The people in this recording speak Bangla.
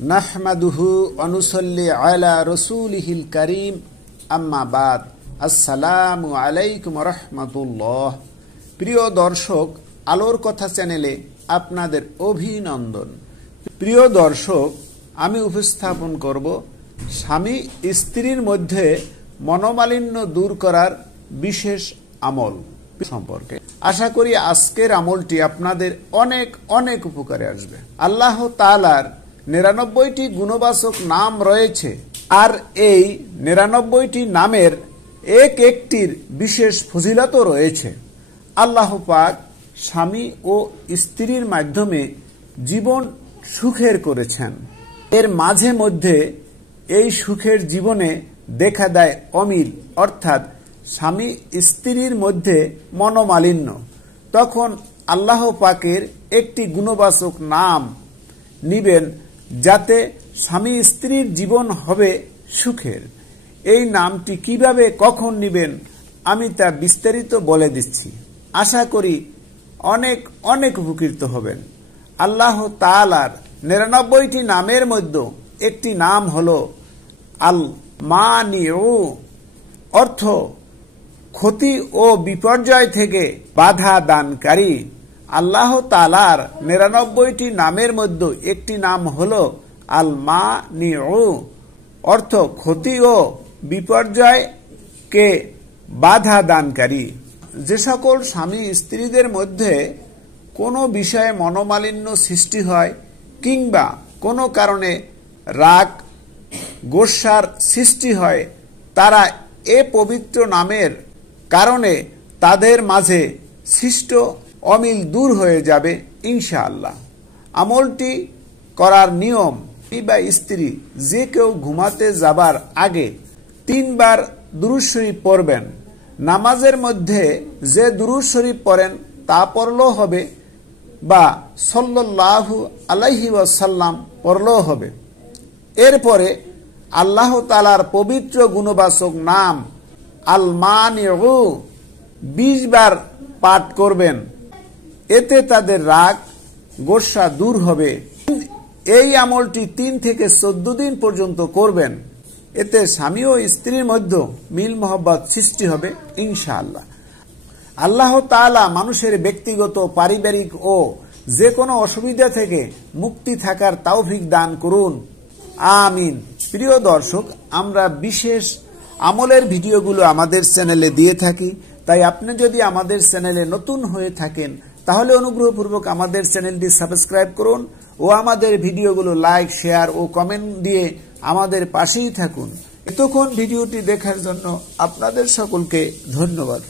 নাহমাদুহু ওয়া নুসাল্লি আলা রাসূলিহিল কারীম আম্মা বাদ। আসসালামু আলাইকুম ওয়া রাহমাতুল্লাহ। প্রিয় দর্শক, আলোর কথা চ্যানেলে আপনাদের অভিনন্দন। প্রিয় দর্শক, আমি উপস্থাপন করব স্বামী স্ত্রীর মধ্যে মনোমালিন্য দূর করার বিশেষ আমল সম্পর্কে। আশা করি আজকের আমলটি আপনাদের অনেক অনেক উপকারে আসবে। আল্লাহ তাআলার ৯৯টি গুণবাচক নাম রয়েছে, আর এই ৯৯টি নামের এক একটির বিশেষ ফজিলতও রয়েছে। আল্লাহ পাক স্বামী ও স্ত্রীর মাধ্যমে জীবন সুখের করেছেন। এর মাঝে মধ্যে এই সুখের জীবনে দেখা দেয় অমিল, অর্থাৎ স্বামী স্ত্রীর মধ্যে মনোমালিন্য। তখন আল্লাহ পাকের একটি গুণবাচক নাম নিবেন, যাতে স্বামী স্ত্রীর জীবন হবে সুখের। এই নামটি কিভাবে কখন নিবেন আমি তা বিস্তারিত বলে দিচ্ছি। আশা করি অনেক অনেক উপকৃত হবেন। আল্লাহ তাআলার ৯৯টি নামের মধ্যে একটি নাম হল আল মানিউ, অর্থ ক্ষতি ও বিপর্যয় থেকে বাধা দানকারী। আল্লাহ তাআলার ৯৯টি নামের মধ্যে একটি নাম হল আল মানিউ, অর্থ ক্ষতি ও বিপর্যয়কে বাধা দানকারী। যে সকল স্বামী স্ত্রীদের মধ্যে কোনো বিষয়ে মনোমালিন্য সৃষ্টি হয় কিংবা কোনো কারণে রাগ গোসার সৃষ্টি হয়, তারা এ পবিত্র নামের কারণে তাদের মাঝে সৃষ্ট অমিল দূর হয়ে যাবে ইনশাআল্লাহ। আমলটি করার নিয়ম, বা স্ত্রী যে কেউ ঘুমাতে যাবার আগে ৩ বার দুরূদ শরীফ পড়বেন। নামাজের মধ্যে যে দুরূদ শরীফ পড়েন তা পড়লেও হবে, বা সাল্লাল্লাহু আলাইহি ওয়াসাল্লাম পড়লেও হবে। এরপরে আল্লাহ তাআলার পবিত্র গুণবাচক নাম আল মানিউ ২০ বার পাঠ করবেন। এতে তাদের রাগ গোসা দূর হবে। এই আমলটি ৩ থেকে ১৪ দিন পর্যন্ত করবেন। এতে স্বামী ও স্ত্রীর মধ্যে মিল মহব্বত সৃষ্টি হবে ইনশাআল্লাহ। আল্লাহ তাআলা মানুষের ব্যক্তিগত, পারিবারিক ও যে কোনো অসুবিধা থেকে মুক্তি থাকার তৌফিক দান করুন, আমিন। প্রিয় দর্শক, আমরা বিশেষ আমলের ভিডিওগুলো আমাদের চ্যানেলে দিয়ে থাকি, তাই আপনি যদি আমাদের চ্যানেলে নতুন হয়ে থাকেন তাহলে অনুগ্রহপূর্বক আমাদের চ্যানেলটি সাবস্ক্রাইব করুন ও আমাদের ভিডিওগুলো লাইক, শেয়ার ও কমেন্ট দিয়ে আমাদের পাশেই থাকুন। এতক্ষণ ভিডিওটি দেখার জন্য আপনাদের সকলকে ধন্যবাদ।